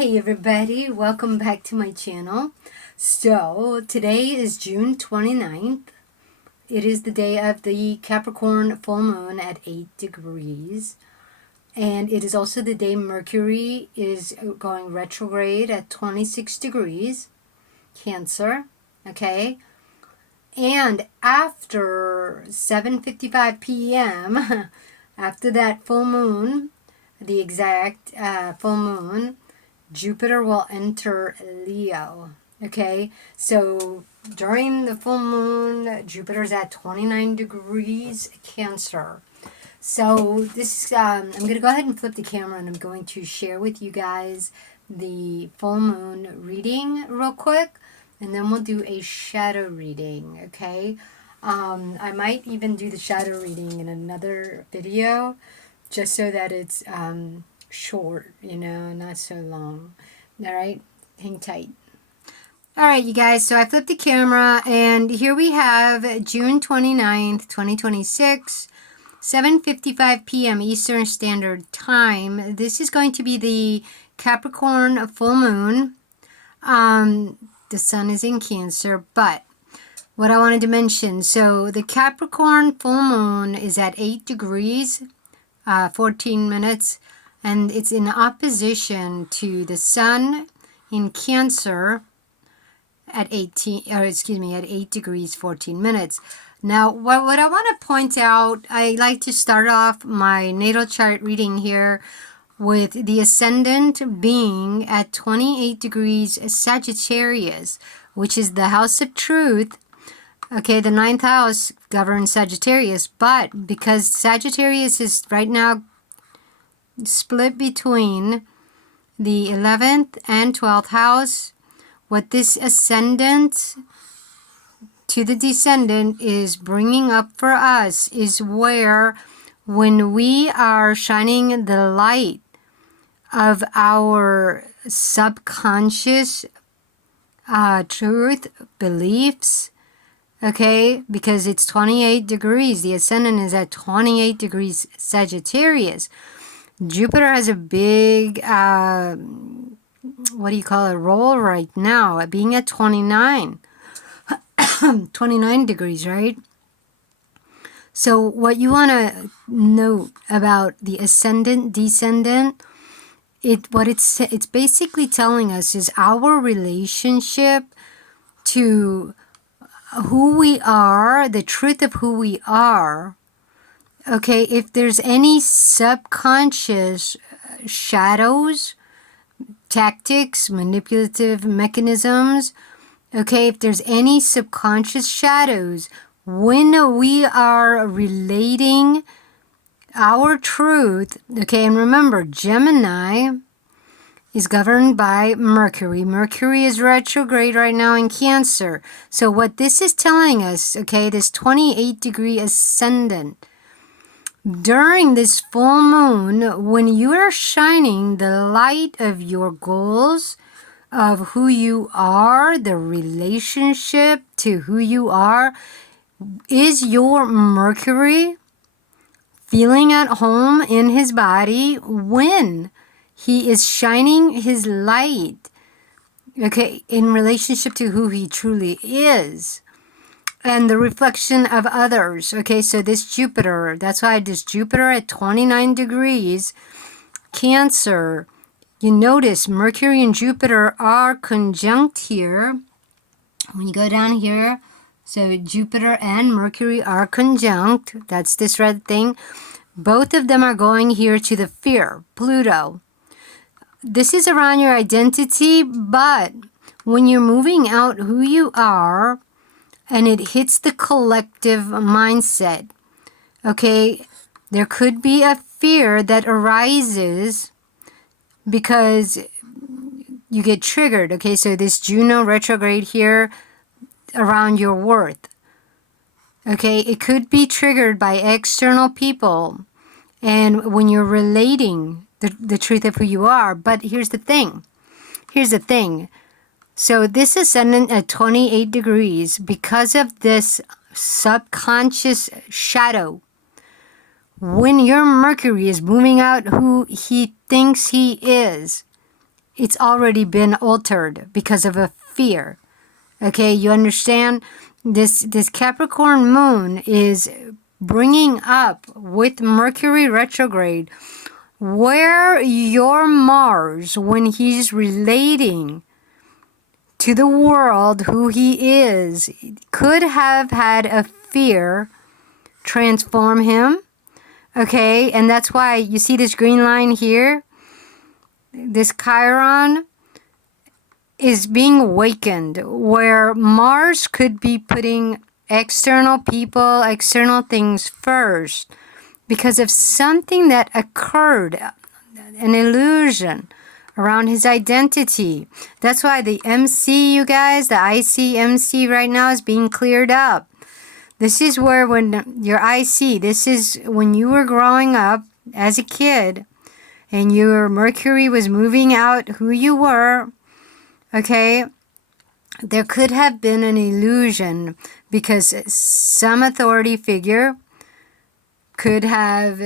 Hey everybody, welcome back to my channel. So today is June 29th. It is the day of the Capricorn full moon at 8 degrees. And it is also the day Mercury is going retrograde at 26 degrees, Cancer. Okay. And after 7:55 p.m., after that full moon, the exact full moon, Jupiter will enter Leo. Okay, so during the full moon, Jupiter's at 29 degrees Cancer. So this, I'm going to go ahead and flip the camera and I'm going to share with you guys the full moon reading real quick. And then we'll do a shadow reading, okay? I might even do the shadow reading in another video just so that it's short, not so long. All right, hang tight. All right, you guys, so I flipped the camera and here we have June 29th, 2026, 7:55 p.m. Eastern Standard Time. This is going to be the Capricorn full moon. The sun is in Cancer, but what I wanted to mention, so the Capricorn full moon is at 8 degrees, 14 minutes, and it's in opposition to the sun in Cancer at 8 degrees 14 minutes. Now what I want to point out, I like to start off my natal chart reading here with the ascendant being at 28 degrees Sagittarius, which is the house of truth. Okay, the 9th house governs Sagittarius, but because Sagittarius is right now split between the 11th and 12th house, what this ascendant to the descendant is bringing up for us is where when we are shining the light of our subconscious truth, beliefs, okay, because it's 28 degrees, the ascendant is at 28 degrees Sagittarius. Jupiter has a big, role right now, at being at 29 degrees, right? So what you want to note about the ascendant, descendant, it's basically telling us is our relationship to who we are, the truth of who we are. Okay, if there's any subconscious shadows, tactics, manipulative mechanisms, okay, if there's any subconscious shadows, when we are relating our truth, okay, and remember, Gemini is governed by Mercury. Mercury is retrograde right now in Cancer. So what this is telling us, okay, this 28 degree ascendant, during this full moon, when you are shining the light of your goals, of who you are, the relationship to who you are, is your Mercury feeling at home in his body when he is shining his light, okay, in relationship to who he truly is and the reflection of others. Okay, so this Jupiter, that's why this Jupiter at 29 degrees Cancer, you notice Mercury and Jupiter are conjunct here. When you go down here, so Jupiter and Mercury are conjunct. That's this red thing. Both of them are going here to the fear, Pluto. This is around your identity, but when you're moving out who you are and it hits the collective mindset, okay, there could be a fear that arises because you get triggered. Okay, so this Juno retrograde here around your worth. Okay, it could be triggered by external people and when you're relating the truth of who you are. But here's the thing. So this ascendant at 28 degrees, because of this subconscious shadow, when your Mercury is moving out who he thinks he is, it's already been altered because of a fear. Okay, you understand? This Capricorn moon is bringing up with Mercury retrograde where your Mars, when he's relating to the world, who he is, could have had a fear transform him. Okay, and that's why you see this green line here. This Chiron is being awakened, where Mars could be putting external people, external things first because of something that occurred, an illusion around his identity. That's why the MC, you guys, the IC right now is being cleared up. This is where when your IC, this is when you were growing up as a kid and your Mercury was moving out who you were, okay, there could have been an illusion because some authority figure could have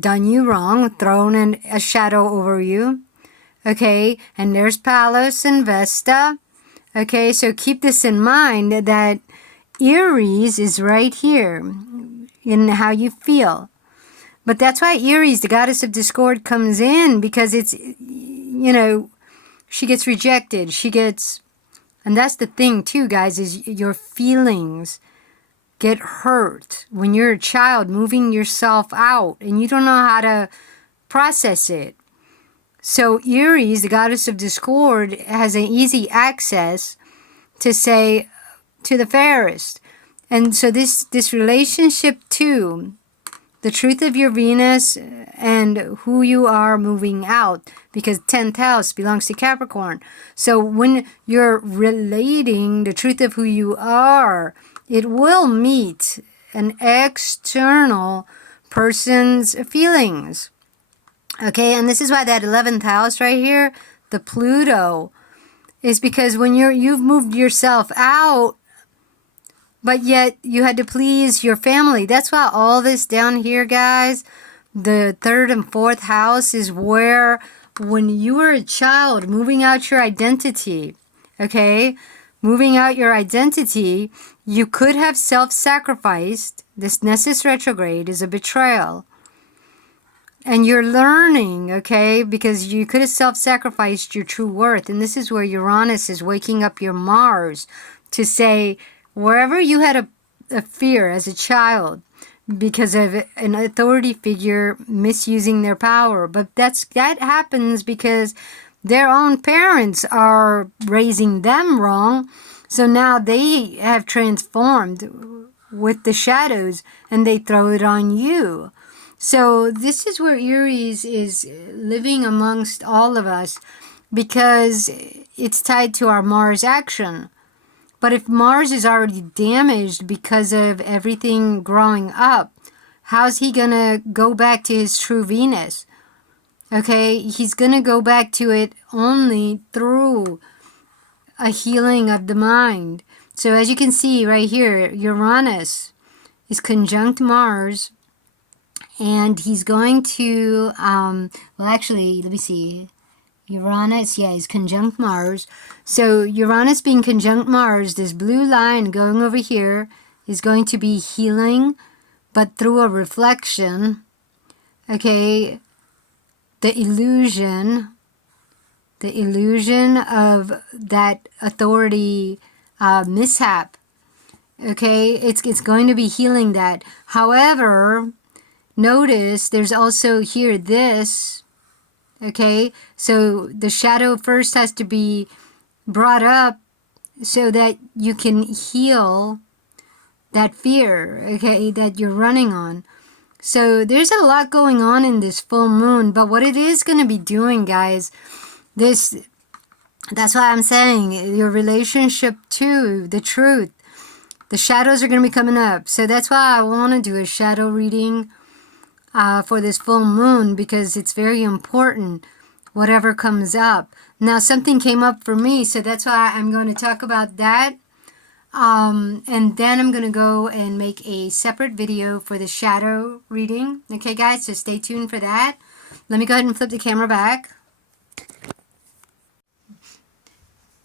done you wrong, thrown a shadow over you, okay, and there's Pallas and Vesta, okay, so keep this in mind that Aries is right here in how you feel. But that's why Aries, the goddess of discord, comes in because it's, you know, she gets rejected. She gets, and that's the thing too, guys, is your feelings get hurt when you're a child moving yourself out and you don't know how to process it. So Aries, the goddess of discord, has an easy access to say to the fairest. And so this relationship too, the truth of your Venus and who you are moving out, because 10th house belongs to Capricorn. So when you're relating the truth of who you are, it will meet an external person's feelings. Okay, and this is why that 11th house right here, the Pluto, is because when you've moved yourself out, but yet you had to please your family. That's why all this down here, guys, the 3rd and 4th house is where when you were a child moving out your identity, okay, moving out your identity, you could have self-sacrificed. This Nessus retrograde is a betrayal. And you're learning, okay, because you could have self-sacrificed your true worth. And this is where Uranus is waking up your Mars to say, wherever you had a fear as a child because of an authority figure misusing their power, but that happens because their own parents are raising them wrong. So now they have transformed with the shadows and they throw it on you. So this is where Aries is living amongst all of us because it's tied to our Mars action. But if Mars is already damaged because of everything growing up, how's he going to go back to his true Venus? Okay, he's going to go back to it only through a healing of the mind. So as you can see right here, Uranus is conjunct Mars, and he's going to, well actually, let me see. Uranus, yeah, is conjunct Mars. So Uranus being conjunct Mars, this blue line going over here is going to be healing, but through a reflection, okay, the illusion of that authority mishap, okay, it's going to be healing that. However, notice there's also here this, okay, so the shadow first has to be brought up so that you can heal that fear, okay, that you're running on. So there's a lot going on in this full moon, but what it is going to be doing, guys, that's why I'm saying your relationship to the truth, the shadows are going to be coming up. So that's why I want to do a shadow reading for this full moon, because it's very important, whatever comes up. Now, something came up for me, so that's why I'm going to talk about that. And then I'm going to go and make a separate video for the shadow reading. Okay, guys, so stay tuned for that. Let me go ahead and flip the camera back.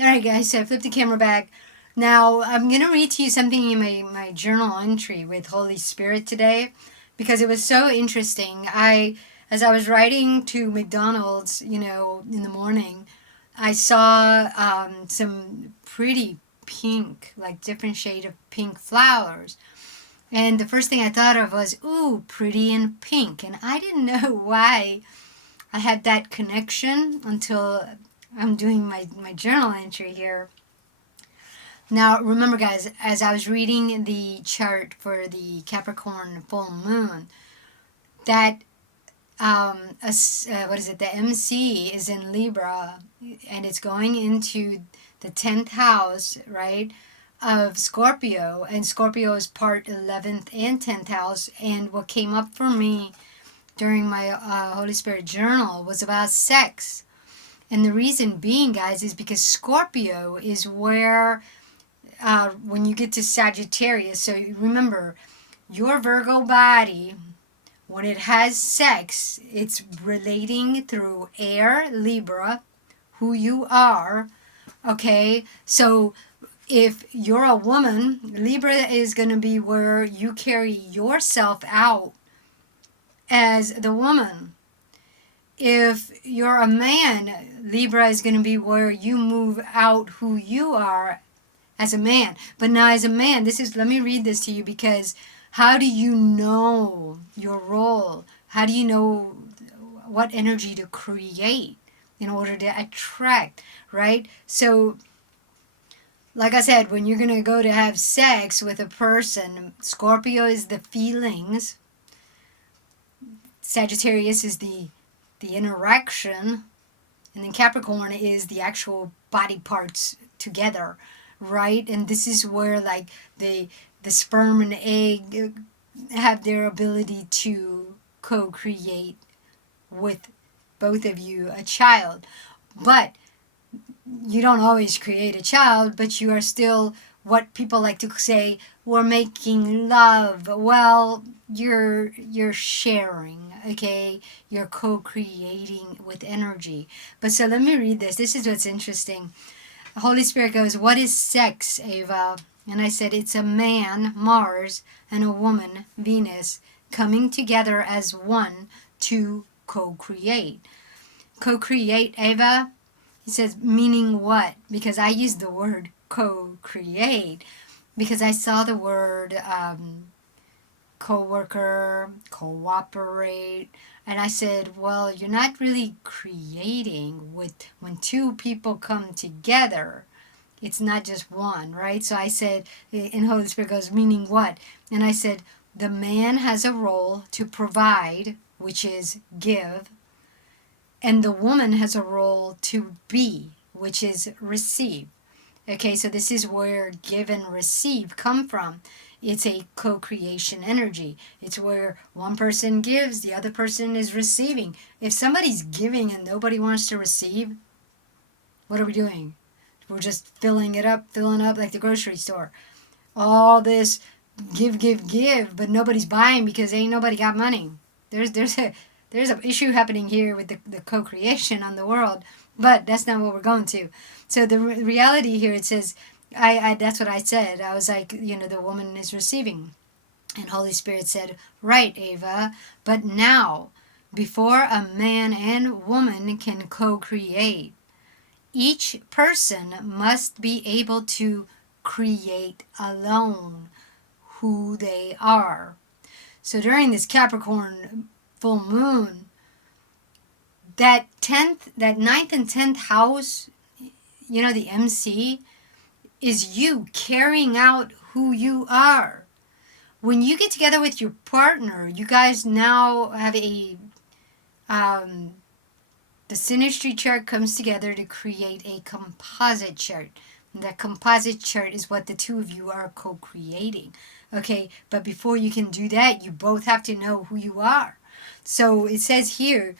Alright guys, so I flipped the camera back. Now I'm going to read to you something in my journal entry with Holy Spirit today because it was so interesting. As I was riding to McDonald's, in the morning, I saw some pretty pink, like different shade of pink flowers. And the first thing I thought of was, ooh, pretty and pink. And I didn't know why I had that connection until I'm doing my journal entry here. Now, remember, guys, as I was reading the chart for the Capricorn full moon, that the MC is in Libra, and it's going into the 10th house, right, of Scorpio, and Scorpio is part 11th and 10th house. And what came up for me during my Holy Spirit journal was about sex. And the reason being, guys, is because Scorpio is where, when you get to Sagittarius, so remember, your Virgo body, when it has sex, it's relating through air, Libra, who you are, okay? So if you're a woman, Libra is going to be where you carry yourself out as the woman. If you're a man, Libra is going to be where you move out who you are as a man. But now as a man, let me read this to you, because how do you know your role? How do you know what energy to create in order to attract, right? So, like I said, when you're going to go to have sex with a person, Scorpio is the feelings, Sagittarius is the interaction, and then Capricorn is the actual body parts together, right? And this is where, like, the sperm and egg have their ability to co-create with both of you a child. But you don't always create a child, but you are still what people like to say, we're making love. Well, you're sharing, okay? You're co-creating with energy. But so let me read this. This is what's interesting. The Holy Spirit goes, what is sex, Eva? And I said, it's a man, Mars, and a woman, Venus, coming together as one to co-create. Co-create, Eva? He says, meaning what? Because I used the word co-create because I saw the word co-worker, cooperate, and I said, well, you're not really creating when two people come together. It's not just one, right? So I said, and Holy Spirit goes, meaning what? And I said, the man has a role to provide, which is give, and the woman has a role to be, which is receive. Okay, so this is where give and receive come from. It's a co-creation energy. It's where one person gives, the other person is receiving. If somebody's giving and nobody wants to receive, what are we doing? We're just filling up like the grocery store. All this give, but nobody's buying because ain't nobody got money. There's an issue happening here with the co-creation on the world, but that's not what we're going to. So the reality here, it says, I that's what I said. I was like, the woman is receiving. And Holy Spirit said, right, Eva, but now, before a man and woman can co-create, each person must be able to create alone who they are. So during this Capricorn full moon, that ninth and 10th house, the MC, is you carrying out who you are. When you get together with your partner, you guys now have the synastry chart comes together to create a composite chart. And that composite chart is what the two of you are co-creating. Okay, but before you can do that, you both have to know who you are. So it says here,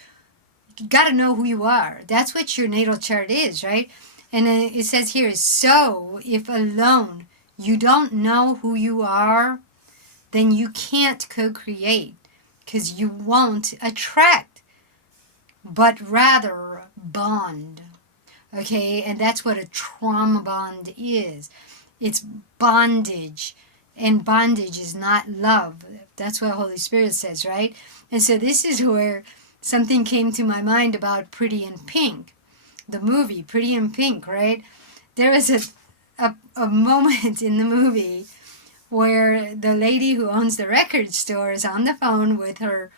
you got to know who you are. That's what your natal chart is, right? And then it says here, so if alone you don't know who you are, then you can't co-create because you won't attract, but rather bond. Okay, and that's what a trauma bond is. It's bondage, and bondage is not love. That's what Holy Spirit says, right? And so this is where something came to my mind about Pretty in Pink, the movie Pretty in Pink, right? There was a moment in the movie where the lady who owns the record store is on the phone with her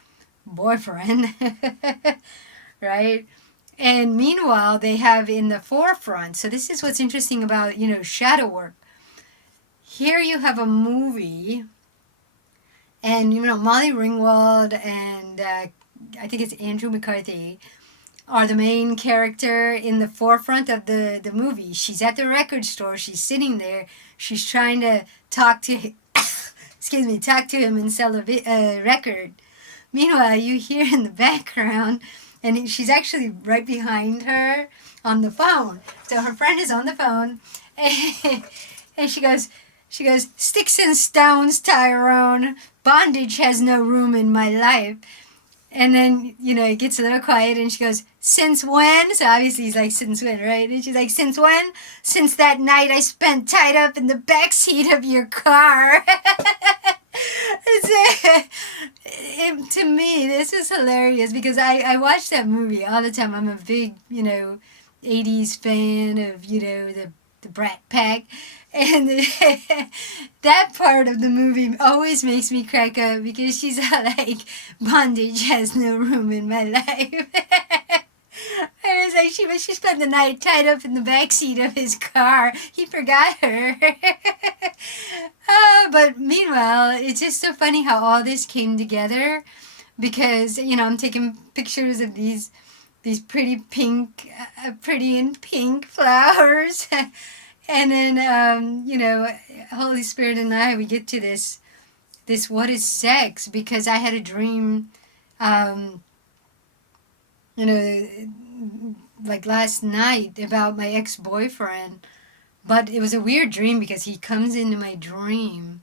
boyfriend, right? And meanwhile, they have in the forefront, so this is what's interesting about, shadow work. Here you have a movie, and, Molly Ringwald and I think it's Andrew McCarthy are the main character in the forefront of the movie. She's at the record store. She's sitting there. She's trying to talk to him, talk to him and sell a record. Meanwhile, you hear in the background, and she's actually right behind her on the phone. So her friend is on the phone, and she goes, "Sticks and stones, Tyrone. Bondage has no room in my life." And then, it gets a little quiet, and she goes, "Since when?" So obviously he's like, "Since when?" Right? And she's like, "Since when?" "Since that night I spent tied up in the back seat of your car." To me, this is hilarious because I watch that movie all the time. I'm a big, 80s fan of, the Brat Pack. And that part of the movie always makes me crack up because she's like, "Bondage has no room in my life." And it's like she spent the night tied up in the backseat of his car. He forgot her. But meanwhile, it's just so funny how all this came together because, I'm taking pictures of these pretty in pink flowers. And then, Holy Spirit and I, we get to this what is sex, because I had a dream, like last night about my ex-boyfriend, but it was a weird dream because he comes into my dream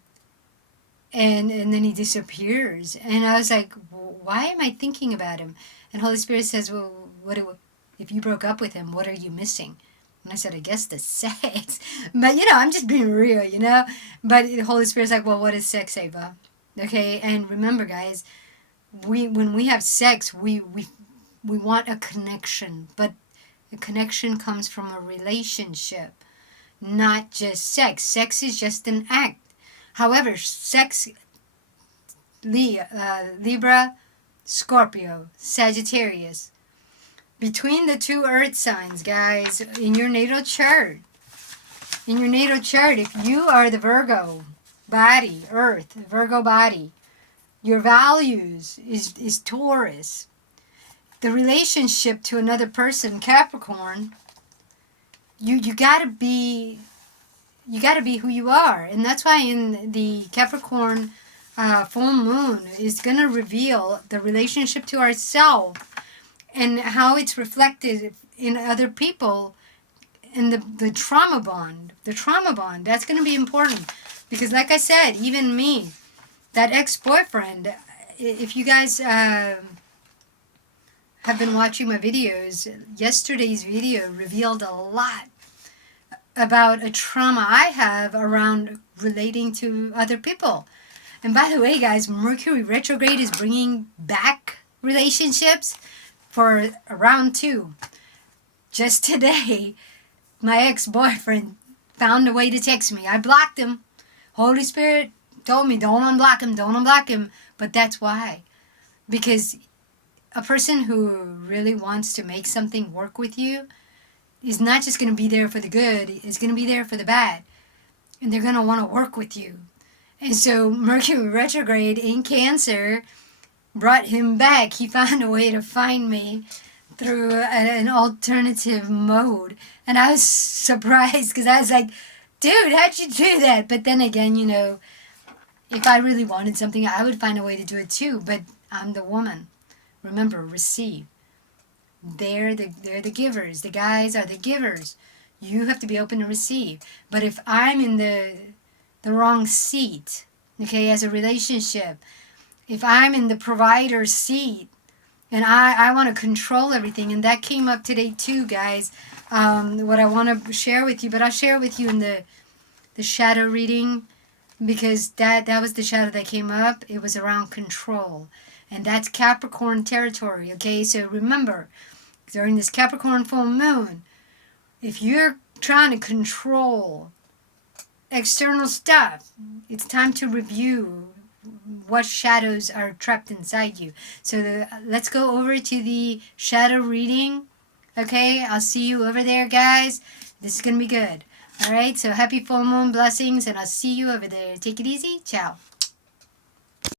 and then he disappears. And I was like, why am I thinking about him? And Holy Spirit says, well, if you broke up with him, what are you missing? And I said, I guess the sex. But, I'm just being real, But the Holy Spirit's like, well, what is sex, Eva? Okay, and remember, guys, when we have sex, we want a connection. But a connection comes from a relationship, not just sex. Sex is just an act. However, sex, Libra, Scorpio, Sagittarius, between the two earth signs, guys, in your natal chart, if you are the Virgo body, earth, Virgo body, your values is Taurus. The relationship to another person, Capricorn, you gotta be who you are. And that's why in the Capricorn full moon is gonna reveal the relationship to ourselves and how it's reflected in other people, and the trauma bond. The trauma bond, that's going to be important. Because like I said, even me, that ex-boyfriend, if you guys have been watching my videos, yesterday's video revealed a lot about a trauma I have around relating to other people. And by the way, guys, Mercury retrograde is bringing back relationships for round 2. Just today, my ex-boyfriend found a way to text me. I blocked him. Holy Spirit told me, don't unblock him. But that's why. Because a person who really wants to make something work with you is not just going to be there for the good, it's going to be there for the bad. And they're going to want to work with you. And so Mercury retrograde in Cancer brought him back. He found a way to find me through an alternative mode. And I was surprised because I was like, dude, how'd you do that? But then again, if I really wanted something, I would find a way to do it too. But I'm the woman. Remember, receive. They're the givers. The guys are the givers. You have to be open to receive. But if I'm in the wrong seat, okay, as a relationship, if I'm in the provider seat and I want to control everything, and that came up today too, guys, what I want to share with you, but I'll share it with you in the shadow reading, because that was the shadow that came up. It was around control, and that's Capricorn territory. Okay, so remember, during this Capricorn full moon, if you're trying to control external stuff, it's time to review what shadows are trapped inside you. So let's go over to the shadow reading. Okay, I'll see you over there, guys. This is gonna be good. All right, so happy full moon blessings, and I'll see you over there. Take it easy. Ciao.